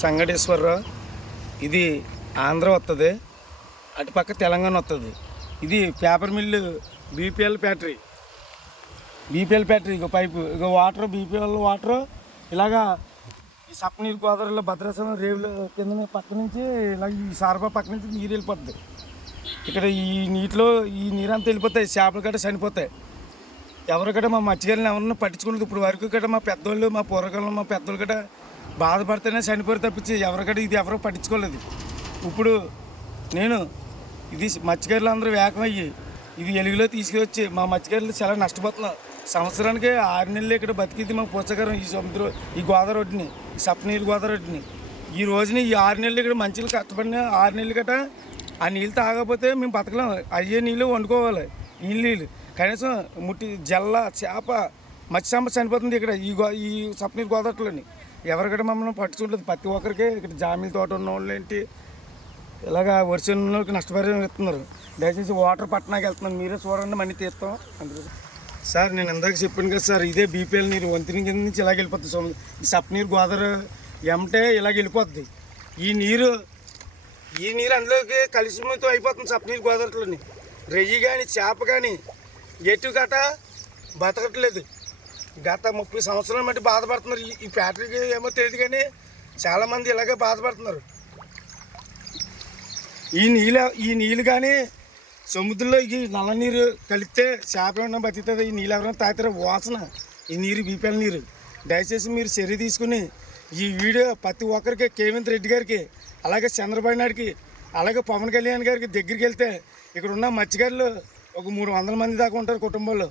సంగటేశ్వరరావు ఇది ఆంధ్ర వస్తుంది అటుపక్క తెలంగాణ వస్తుంది ఇది paper mill BPL factory. BPL factory ఇక పైపు ఇక వాటర్ బీపీఎల్ వాటర్ ఇలాగా ఈ సప్నీరు గోదావరిలో భద్రాచలం రేవుల కింద పక్క నుంచి ఇలాగ ఈ సారబా పక్క నుంచి నీరు వెళ్ళిపోతుంది ఇక్కడ ఈ నీటిలో ఈ నీరంతా వెళ్ళిపోతాయి చేపలు గట్రా చనిపోతాయి. ఎవరు గట్రా మా మత్స్యకారులను ఎవరన్నా పట్టించుకున్నది ఇప్పుడు వరకు గట్రా మా పెద్దోళ్ళు మా పూర్వకాలం మా పెద్దోళ్ళు గట్రా బాధపడితేనే చనిపోయి తప్పించి ఎవరికట ఇది ఎవరో పట్టించుకోలేదు. ఇప్పుడు నేను ఇది మత్స్యకారులు అందరూ వేకమయ్యి ఇది ఎలుగులో తీసుకువచ్చి మా మత్స్యకారులు చాలా నష్టపోతున్నాం సంవత్సరానికి ఆరు నెలలు ఇక్కడ బతికింది మా పుచ్చకారం ఈ సముద్రం ఈ గోదావరి ఒడ్డుని ఈ సప్నీరు గోదావరి ఒడ్డుని ఈ రోజున ఈ ఆరు నెలలు ఇక్కడ మంచిలు కష్టపడిన ఆరు నెలలు గట ఆ నీళ్ళు తాగకపోతే మేము బతకలేం. అయ్యే నీళ్ళు వండుకోవాలి ఈ నీళ్ళు. కనీసం ముట్టి జల్ల చేప మత్స్యసంపద చనిపోతుంది ఇక్కడ ఈ గో ఈ సప్నీరు గోదావరిలోని. ఎవరికైనా మమ్మల్ని పట్టుకుంటుంది ప్రతి ఒక్కరికి ఇక్కడ జామీల తోట ఉన్న వాళ్ళు ఏంటి? ఇలాగా వర్షం వాళ్ళకి నష్టపరిహారం ఇస్తున్నారు. దయచేసి వాటర్ పట్టణానికి వెళ్తున్నాను. మీరే చూడండి మనీ తీస్తాం. అందుకు సార్ నేను ఇందాక చెప్పాను కదా సార్ ఇదే బీపీఎల్ నీరు. వంతిని కింద నుంచి ఇలాగ వెళ్ళిపోతుంది. ఈ సప్ నీరు గోదావరి ఎమటే ఇలాగ వెళ్ళిపోద్ది. ఈ నీరు ఈ నీరు అందులోకి కలిసిమతో అయిపోతుంది సప్ నీరు గోదావరిలోని. రెయ్యి కానీ చేప కానీ ఎటు గట బతకట్లేదు. గత ముప్పై సంవత్సరాల మట్టి బాధపడుతున్నారు. ఈ- ఫ్యాక్టరీకి ఏమో తెలియదు కానీ చాలామంది ఇలాగే బాధపడుతున్నారు. ఈ నీళ్ళ ఈ నీళ్ళు కానీ సముద్రంలో ఈ నల్ల నీరు కలిపితే చేప ఏమన్నా బతుకుతుంది ఈ నీళ్ళు ఎవరైనా తాగితే వాసన. ఈ నీరు బీపీఎల్ నీరు. దయచేసి మీరు చర్య తీసుకుని ఈ వీడియో ప్రతి ఒక్కరికి కేవింత్ రెడ్డి గారికి అలాగే చంద్రబాబు నాయుడికి అలాగే పవన్ కళ్యాణ్ గారికి దగ్గరికి వెళ్తే ఇక్కడ ఉన్న మత్స్యకారులు ఒక మూడు వందల మంది దాకా ఉంటారు కుటుంబాల్లో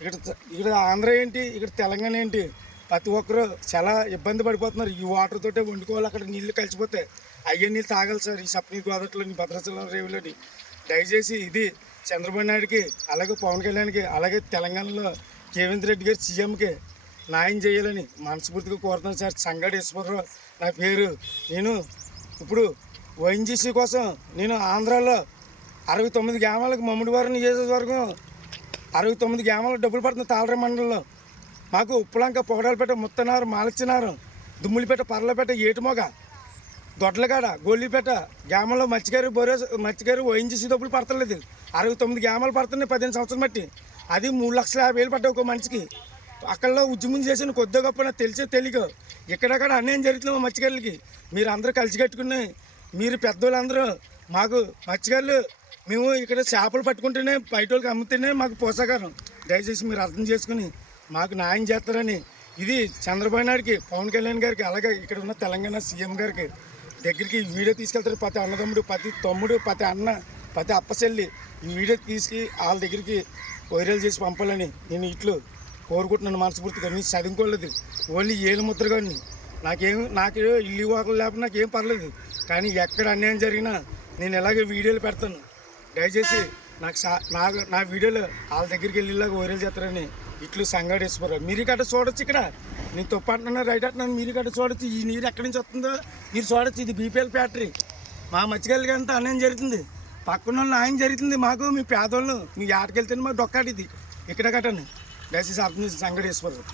ఇక్కడ ఇక్కడ ఆంధ్ర ఏంటి ఇక్కడ తెలంగాణ ఏంటి ప్రతి ఒక్కరు చాలా ఇబ్బంది పడిపోతున్నారు. ఈ వాటర్ తోటే వండుకోవాలి అక్కడ నీళ్ళు కలిసిపోతే. అయ్యే నీళ్ళు తాగాలి సార్ ఈ సప్నీ గోదావరిలోని భద్రాచలం రేవులోని. దయచేసి ఇది చంద్రబాబు నాయుడుకి అలాగే పవన్ కళ్యాణ్కి అలాగే తెలంగాణలో రేవంత్ రెడ్డి గారి సీఎంకి న్యాయం చేయాలని మనస్ఫూర్తిగా కోరుతున్నాను సార్. సంగడేశ్వరరావు నా పేరు. నేను ఇప్పుడు వైఎన్జీసీ కోసం నేను ఆంధ్రాలో అరవై తొమ్మిది గ్రామాలకు మమ్మడి వారిని నియోజకవర్గం అరవై తొమ్మిది గ్రామాలు డబ్బులు పడుతుంది తాళర మండలంలో. మాకు ఉప్పులంక పొగడాలపేట ముత్తనారు మాలచ్చినారు దుమ్ములిపేట పర్లపేట ఏటుమొగ దొడ్లగాడ గోళ్ళిపేట గ్రామంలో మత్స్యగారు బొరే మత్స్యగారు ఓఎన్జీసీ డబ్బులు పడతలేదు. అరవై తొమ్మిది గ్రామాలు పడుతున్నాయి పదిహేను సంవత్సరం బట్టి. అది మూడు లక్షల యాభై వేలు పడ్డాయి ఒక మనిషికి. అక్కడలో ఉద్యమం చేసిన కొద్దిగా గొప్ప నాకు తెలిసే తెలియక. ఎక్కడక్కడ అన్యాయం జరుగుతుంది మత్స్యకారులకి. మీరు అందరూ కలిసి కట్టుకుని మీరు పెద్దోళ్ళందరూ మాకు మత్స్యకారులు మేము ఇక్కడ చేపలు పట్టుకుంటేనే బయట వాళ్ళకి అమ్ముతేనే మాకు పోషకారం దయచేసి మీరు అర్థం చేసుకుని మాకు న్యాయం చేస్తారని ఇది చంద్రబాబు నాయుడికి పవన్ కళ్యాణ్ గారికి అలాగే ఇక్కడ ఉన్న తెలంగాణ సీఎం గారికి దగ్గరికి ఈ వీడియో తీసుకెళ్తారు. ప్రతి అన్నదమ్ముడు ప్రతి తమ్ముడు ప్రతి అన్న ప్రతి అప్పచెల్లి ఈ వీడియో తీసుకు వాళ్ళ దగ్గరికి వైరల్ చేసి పంపాలని నేను ఇట్లు కోరుకుంటున్నాను మనస్ఫూర్తిగా. నేను చదువుకోలేదు. ఓన్లీ ఏలు ముద్రగాని నాకేం నాకు ఇల్లు వాకలు లేకపోతే నాకేం పర్లేదు. కానీ ఎక్కడ అన్యాయం జరిగినా నేను ఎలాగే వీడియోలు పెడతాను. దయచేసి నాకు సా నాకు నా వీడియోలో వాళ్ళ దగ్గరికి వెళ్ళేలాగా వైరల్ చేస్తారని ఇట్లు సంగాడేశ్వరరావు మీరు కట్ట చూడొచ్చు ఇక్కడ. నేను తప్పు అంటున్నాను రైట్ అంటున్నాను. మీరు కట్ట చూడొచ్చు. ఈ నీరు ఎక్కడి నుంచి వస్తుందో మీరు చూడొచ్చు. ఇది బీపీఎల్ ఫ్యాక్టరీ. మా మత్స్యకారులకి అంతా అన్యాయం జరుగుతుంది. పక్కన వాళ్ళు న్యాయం జరుగుతుంది మాకు మీ పేదోళ్ళు మీ ఆటకెళ్తేనే మా డొక్కాటిది ఇక్కడ కట్టండి. దయచేసి అర్థం చేసి సంగడేశ్వరరావు